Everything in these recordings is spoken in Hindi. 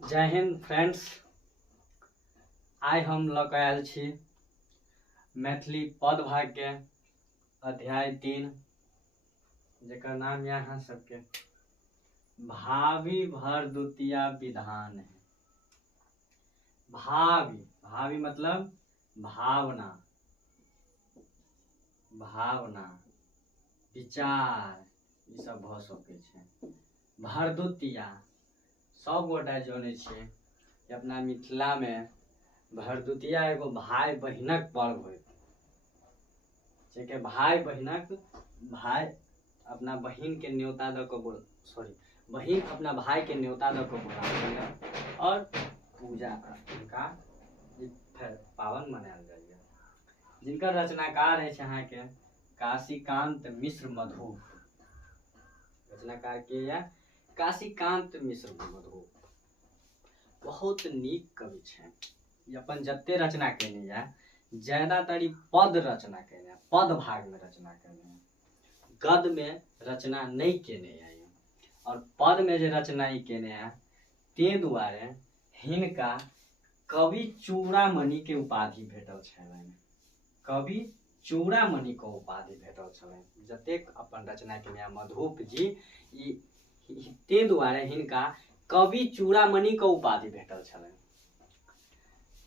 जय हिंद फ्रेंड्स। आइ हम लऽ कऽ आयल छी मैथिली पद भाग के अध्याय 3, जेकर नाम यऽ अहाँ सबके भावी भरदुतिया विधान है। भावी भावी मतलब भावना, भावना, विचार, ई सब भऽ सकै छै। भरदुतिया सब गोटा जानै छियै कि अपना मिथिला में भरदुतिया एगो भाई बहिनक पर्व होय छै कि भाई अपना बहिन के न्योता दऽ कऽ बहिन अपना भाई के न्योता दऽ कऽ बोलावैया और पूजा हुनका पावन मनायल जाइए, जिनकर रचनाकार है अहाँके काशीकांत मिश्र मधु। रचनाकार के या काशीकांत मिश्र मधु बहुत नीक कवि छै। अपन जते रचना केने या ज्यादातर पद रचना केने, पद भाग में रचना केने, गद में रचना नहीं केने या और पद में जे रचना ई केने या ते दुआरे हिनका कवि चूड़ामणि के उपाधि भेटल छलनि। कवि चूड़ामणि के उपाधि भेटल छलनि जतेक अपन रचना केने मधुप जी, ते दुआरे हिनका कवि चूड़ामणि के उपाधि भेटल छलनि।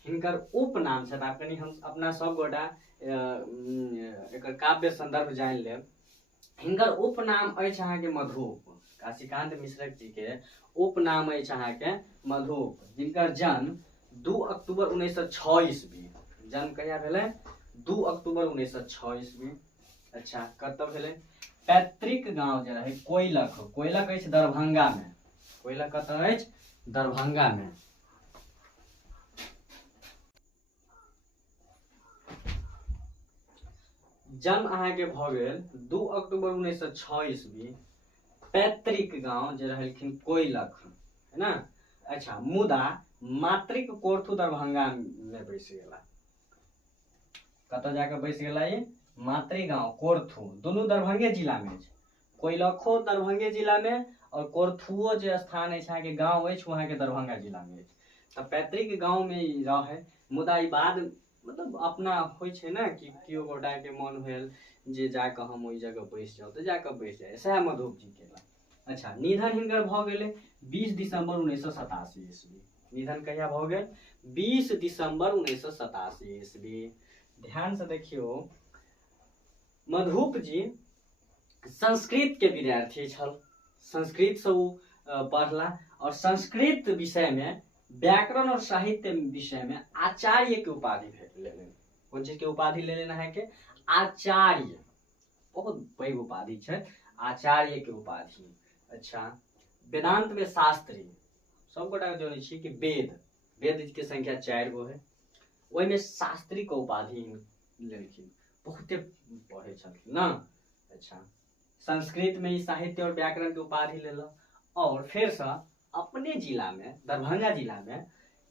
हिनकर उपनाम छै, कनी हम अपना सब गोटा एकर काव्य संदर्भ जान लेब। हिनकर उपनाम अछि अहाँके मधुप। काशीकांत मिश्र जी के उपनाम अछि अहाँके मधुप, जिनकर जन्म 2 अक्टूबर 1906 ईस्वी। जन्म कहिया भेलै? 2 अक्टूबर 1906 ईस्वी। अच्छा, कतऽ भेलै? पैतृक गांव जे रहे कोइलख, कोइलख अछि दरभंगा में। कोइलख कतऽ अछि? दरभंगा में। जन्म अहाँके भऽ गेल 2 अक्टूबर 1906 ईस्वी। पैतृक गांव जे रहलखिन कोइलख, है ना। अच्छा, मुदा मातृक कोर्थू दरभंगा में बैस गेला। कतऽ जाके बैस गेला? ये मातृ गांव कोर्थू, दोनों दरभंगे जिला में छै। कोइलखो दरभंगे जिला में और कोर्थुओ जे स्थान अछि अहाँके गांव अछि वहाँ के दरभंगा जिला में अछि। तऽ पैतृक गांव में ई रहे, मुदा ई बाद मतलब अपना होइ छै ना कि कियो गोटा के मन भेल जे जाके हम ओइ जगह बैस जाउ, तऽ जाके बैस जाए, सएह मधुप जी केला। अच्छा, निधन हिनकर भऽ गेलै 20 दिसंबर 1987 ईस्वी। निधन कहिया भऽ गेल? 20 दिसंबर 1987 ईस्वी। ध्यान से देखियो, मधुप जी संस्कृत के विद्यार्थी छल। संस्कृत से वो पढ़ला और संस्कृत विषय में, व्याकरण और साहित्य विषय में आचार्य के उपाधि भेट लेलनि। कोन चीज के उपाधि लेलनि अहाँके? आचार्य। बहुत पैघ उपाधि छै, आचार्य के उपाधि। अच्छा, वेदांत में शास्त्री, सब गोटा जानै छी कि वेद के संख्या 4 गो है, ओहि में शास्त्री के उपाधि लेलखिन, बहुते पढ़े छलखिन ना। अच्छा, संस्कृत में ही साहित्य और व्याकरण के उपाधि लेला और फिर से अपने जिला में, दरभंगा जिला में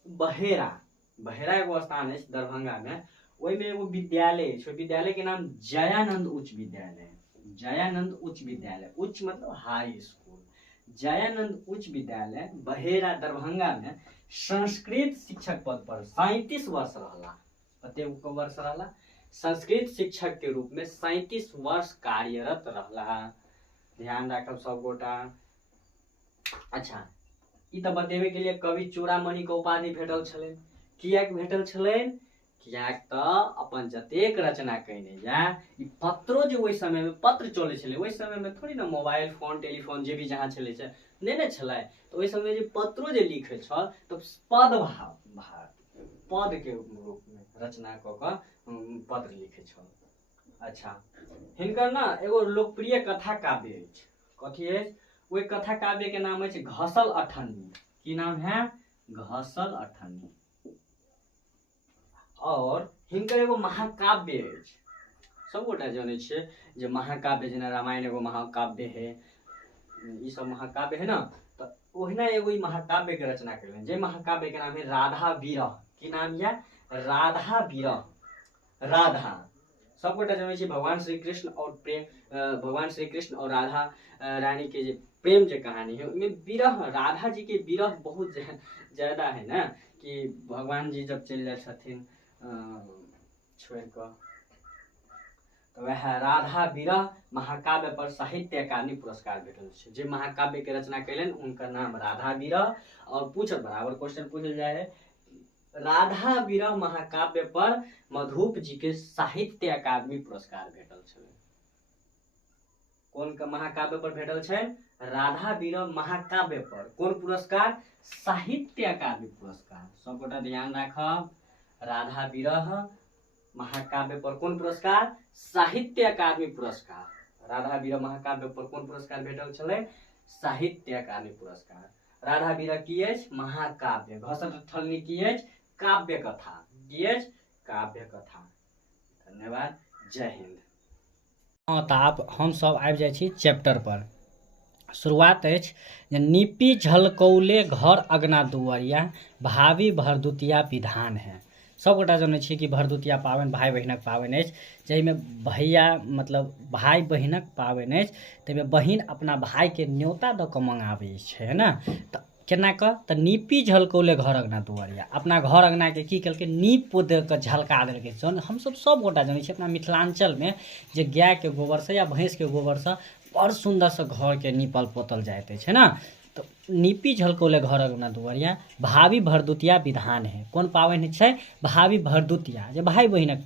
बहेरा एगो स्थान है दरभंगा में, ओहि में एगो विद्यालय है। विद्यालय के नाम जयानंद उच्च विद्यालय। जयानंद उच्च विद्यालय, उच्च मतलब हाई स्कूल। जयानंद उच्च विद्यालय बहेरा दरभंगा में संस्कृत शिक्षक पद पर 37 वर्ष रहला। कते वर्ष रहला? संस्कृत शिक्षक के रूप में 37 वर्ष कार्यरत रहला। ध्यान राखब सब गोटा। अच्छा, ई तऽ बतेबे के लिए कवि चूड़ामणि के उपाधि भेटल छलनि। कियाक भेटल छलनि? कियाक तऽ अपन जतेक रचना कयने या ई पत्रो जे ओहि समय में पत्र चलै छलै, ओहि समय में थोड़ी ना मोबाइल फोन टेलीफोन जे भी जहाँ छलै छै नहि ने छलै, तऽ ओहि समय जे पत्रो जे लिखै छल तऽ पद के रूप में रचना कऽ कऽ पत्र लिखै छल। अच्छा, हिनकर ना एगो लोकप्रिय कथा काव्य अछि। कथी अछि? ओहि कथा काव्य के नाम अछि घसल अठन्नी। की नाम है? घसल अठन्नी। और हिनकर एगो महाकाव्य अछि, सब गोटा जानै छियै जे महाकाव्य, जेना रामायण एगो महाकाव्य है, ई सब महाकाव्य है ना। तो ओहिना एगो ई महाकाव्य के रचना केलनि, जे महाकाव्य के नाम है राधा विरह। की नाम है? राधा विरह। राधा सब गोटा जानै छियै भगवान श्री कृष्ण और राधा रानी के जे प्रेम जो कहानी है उनमें विरह, राधा जी के विरह बहुत ज्यादा है ना, कि भगवान जी जब चल जाए छथिन छोड़ कर, तो वह राधा विरह महाकाव्य पर साहित्य अकादमी पुरस्कार भेटल छै। जे महाकाव्य के रचना कैलन उनका नाम राधा विरह, और पूछल बराबर क्वेश्चन पूछल जाए है, राधा विरह महाकाव्य पर मधुप जी के साहित्य अकादमी पुरस्कार भेटल छै। कौन का महाकाव्य पर भेटल छै? राधा विरह महाकाव्य पर कौन पुरस्कार? साहित्य अकादमी पुरस्कार। सबगोटा ध्यान राखब, राधा विरह महाकाव्य पर कौन पुरस्कार? साहित्य अकादमी पुरस्कार। राधा विरह महाकाव्य पर कौन पुरस्कार भेटल छलै? साहित्य अकादमी पुरस्कार। राधा विरह की अछि? महाकाव्य। घसठलनी की अछि? काव्य कथा। की अछि? काव्य कथा। धन्यवाद, जय हिंद। हाँ तो आप हम सब आबि जाइ छी चैप्टर पर। शुरुआत अछि जे नीपी झलकौले घर अगना दुआरिया, भावी भरदुतिया विधान है। सबगोटा जानै छी कि भरदुतिया पाबनि भाई बहिनक पाबनि अछि, जाहिमे भैया मतलब भाई बहिनक पाबनि अछि। ताहिमे बहिन अपना भाईके न्योता दऽ कऽ मंगाबै छै, है ना। तऽ केना कऽ? तऽ नीपी झलकौले घर अगना दुआरिया, अपना घर अगनाके की केलकै? नीप दऽ कऽ झलका देलकै। जौन हमसब सबगोटा जानै छी अपना मिथिलांचलमे जे गायके गोबरसँ या भैंसके गोबरसँ बड़ सुन्दरसँ घरके नीपल पोतल जाइत अछि, है ना। तो नीपी झलकौले घर अगना दुआरिया, भावी भरदुतिया विधान है। कौन पाबनि छै? भावी भरदुतिया, जे भाई बहिनक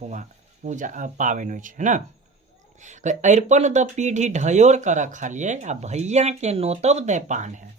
पूजा पाबनि होइ छै, है ना। अरिपन द पीढ़ी ढयोर कर रखलिए, आ भैया के नोतब दे पान है।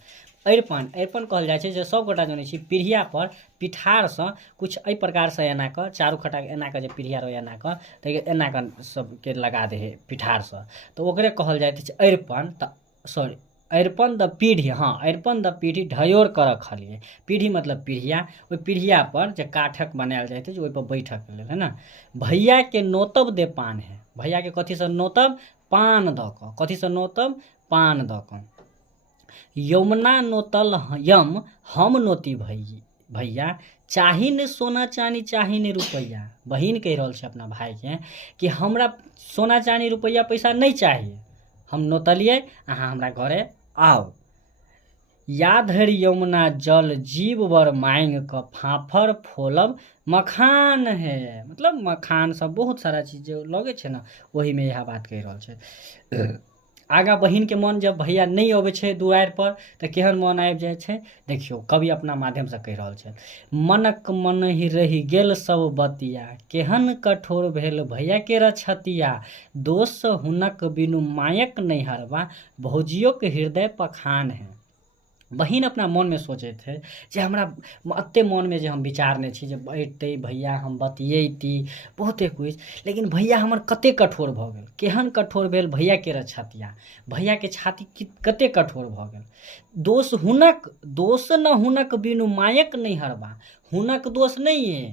अरिपन, अरिपन कहल जाइ छै जे सबगोटा जानै छी पीढ़िया पर पिठारसँ कुछ एहि प्रकारसँ एना कऽ चारू खटा एना कऽ जे पीढ़िया रह एना कऽ तऽ एना कऽ सबके लगा दे है पिठारसँ, तऽ ओकरे कहल जाइत छै अरिपन। तऽ सॉरी, अरिपन द पीढ़ी, हाँ अरिपन द पीढ़ी ढयोर कर रखलिए। पीढ़ी मतलब पीढ़िया, ओहि पीढ़िया पर जे काठक बनायल जाइत छै ओहि पर बैठक लेल, है ना। भैया के नोतब दे पान है। भैया के कथीसँ नोतब? पान दऽ कऽ। कथीसँ नोतब? पान दऽ कऽ। यमुना नोतल यम, हम नोती भैया, चाही ने सोना चानी चाही ने रुपैया। बहिन कहि रहल छै अपना भाईके कि हमरा सोना चानी रुपैया पैसा नहीं चाहिए, हम नोतलिए, अहाँ हमरा घरे आओ। या धरि यमुना जल जीव बर मांग क, फाफर फोलब मखान है। मतलब मखान सब बहुत सारा चीज लगे छै ना, वही में यह बात कहि रहल छै। आगा बहिन के मन जब भैया नहीं अबै छै दुआरि पर तऽ केहन मन आबि जाइ छै? देखियो कवि अपना माध्यम से कहि रहल छै, मनक मन ही रहि गेल सब बतिया, केहन कठोर भेल भैया के रछतिया, दोष हुनक बिनु मायक नहीं हरबा, भौजियो के हृदय पखान है। बहिन अपना मन में सोचे थे जे हमरा एते मन में जे हम विचारने छी जे बैठते भैया हम बतियेती बहुते कुछ, लेकिन भैया हमर कते कठोर भऽ गेल। केहन कठोर भेल भैया के रछतिया, भैया के छाती कते कठोर भऽ गेल। दोष हुनक, दोष न हुनक बिनु मायक नहीं हरबा। हुनक दोष नहीं है।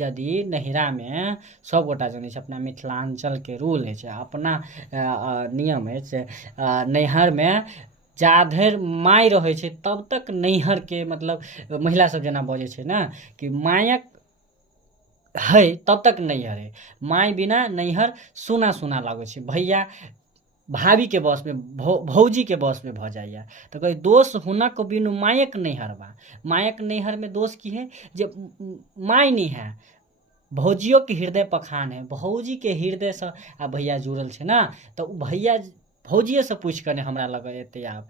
यदि नैहरामे सबगोटा जानै छै अपना मिथिलांचलके रूल होइ छै, अपना नियम होइ छै, नैहरमे जा धरि माय रहै छै तब तक नैहरके मतलब महिला सब जेना बजै छै ना कि मायक है तब तक नैहर है, माय बिना नैहर सुना सुना लागै छै। भैया भाभी के बस में भौजी के बस में भऽ जाइए। तो कहे दोष हुनक बिनु मायक नैहर बा। मायक नैहर में दोष की है? जे माय नहीं है, भौजियो के हृदय पखान है। भौजी के हृदय से आ भैया जुड़ल छै ना, तो भैया भौजिए से पूछ कर हमरा लग एते आब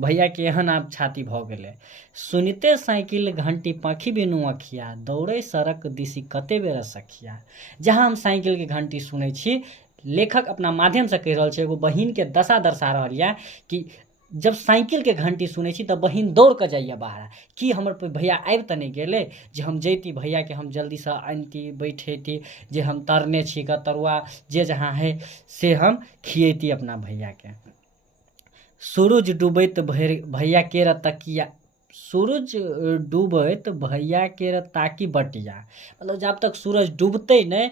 भैया के एहन आब छाती भऽ गेलै। सुनिते साइकिल घंटी पाखी बिनु अखिया, दौड़े सड़क दिशी कते बेर सखिया। जहाँ हम साइकिल के घंटी सुनै छी, लेखक अपना माध्यम से कहि रहल छै, एगो बहिन के दशा दर्शा रहल यऽ कि जब साइकिल के घंटी सुनै छी तऽ बहिन दौड़ कऽ जाइए बाहर, कि हमर भैया आबि तऽ नहीं गेलै, जे हम जैती भैया के हम जल्दी से आनती बैठेती, जे हम तरने छी का तरुआ जे जहाँ है से हम खिएती अपना भैया के। सूरज डूबैत भैया के तकिया, सूरज डूबैत भैया के ताकि बटिया। मतलब जब तक सूरज डूबते नहीं,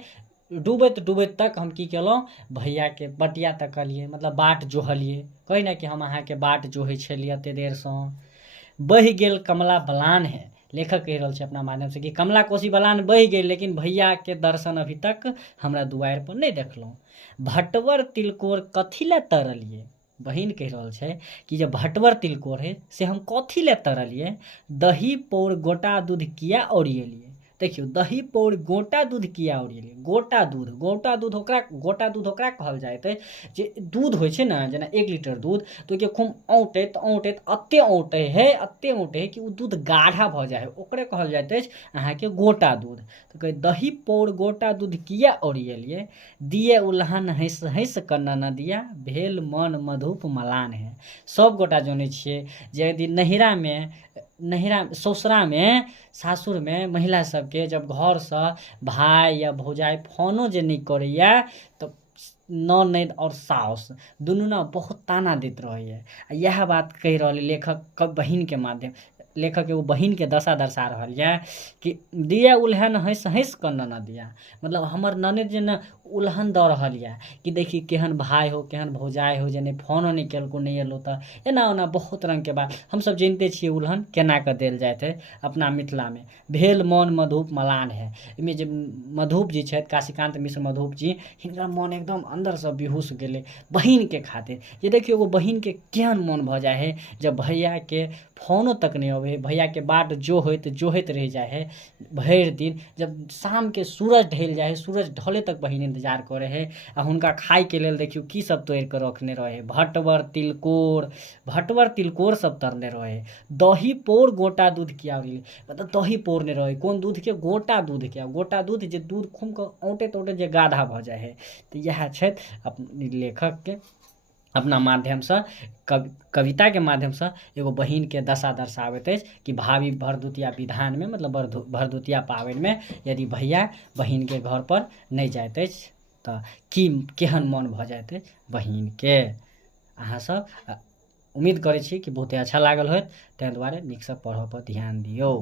डूबैत डूबैत तक हम की केलहुँ? भैया के बटिया तकलिए, मतलब बाट जोहलिए। कही ना कि हम अहाँ के बाट जोहे छलिए एते देर से। बहि गेल कमला बलान है। लेखक कहि रहल छै अपना माध्यम से कि कमला कोसी बलान बहि गेल, लेकिन भैया के दर्शन अभी तक हमरा दुआरि पर नहीं देखलहुँ। भटवर तिलकोर कथी ले तरलिए, बहिन कह रहल छै कि जब भटवर तिलकोर है से हम कथी ले तरलिए, दही पौर गोटा दूध किया ओरिएलिए। देखियो दही पौर गोटा दूध किया ओरिएलिए। गोटा दूध ओकरा कहल जाइत है जे दूध होइ छै ने, जेना 1 लीटर दूध तो के खूब औंटैत अत्ते औंटे है कि उ दूध गाढ़ा भ जाए है, ओकरे कहल जाइत है अहाँ के गोटा दूध। तो कहे दही पौर गोटा दूध किया ओरिएलिए, दिए उल्हन हंस हंस कन्न न दिया, भेल मन मधुप मलान है। सब गोटा जानै छियै जे यदि नहिरा ससुरामे सासुरमे महिला सबके जब घरसँ भाय या भौजाइ फोनो जे नहि करैया तऽ ननद और साउस दुनू ने बहुत ताना दैत रहैया। इएह बात कहि रहल लेखक बहिन के माध्यम, लेखक एगो बहिन के दशा दर्शा रहल यऽ कि दिया उल्हन हंस हंस कन्न न दिया, मतलब हमर ननद जे ने उल्हन दऽ रहल यऽ कि देखी केहन भाय हो केहन भौजाइ हो जे नहि फोनो नहि केलको नहि एलो, तऽ एना ओना बहुत रंग के बात हमसब जानिते छियै उल्हन केना कऽ देल जाइत है अपना मिथिला में। भेल मन मधुप मलान है, एहिमे जे मधुप जी छथि काशीकांत मिश्र मधुप जी, हिनकर मन एकदम अंदर से बेहोश गेलै बहिन के खातिर। ये देखियो एगो बहिन के केहन मन भऽ जाए है जब भैया के फोनो तक नहीं अबे, भैया के बाट जोहैत रह जाए है भरि दिन। जब शाम के सूरज ढल जाए है, सूरज ढले तक बहिन इंतजार करे है आ हुनका खाय के लेल देखियो की सब तोड़ के रखने रहे, भटवर तिलकोर सब तरने रहे, दही पौर गोटा दूध किया ओरिएलिए, मतलब दही पौरने रहे कोन दूध के, गोटा दूध के। गोटा दूध जे दूध खूब के औंटे जे गाढ़ा भऽ जाए है। तो यह छथि लेखक के अपना माध्यम से कविता के माध्यम से एगो बहिन के दशा दर्शाबैत अछि कि भावी भरदुतिया विधान में, मतलब भरदुतिया पाबनि में यदि भैया बहिन के घर पर नहीं जाइत अछि तऽ की केहन मन भऽ जाइत अछि बहिन के। अहाँ सब उम्मीद करै छी कि बहुते अच्छा लागल होत, ताहि दुआरे नीकसँ पढ़ऽ पर ध्यान दियौ।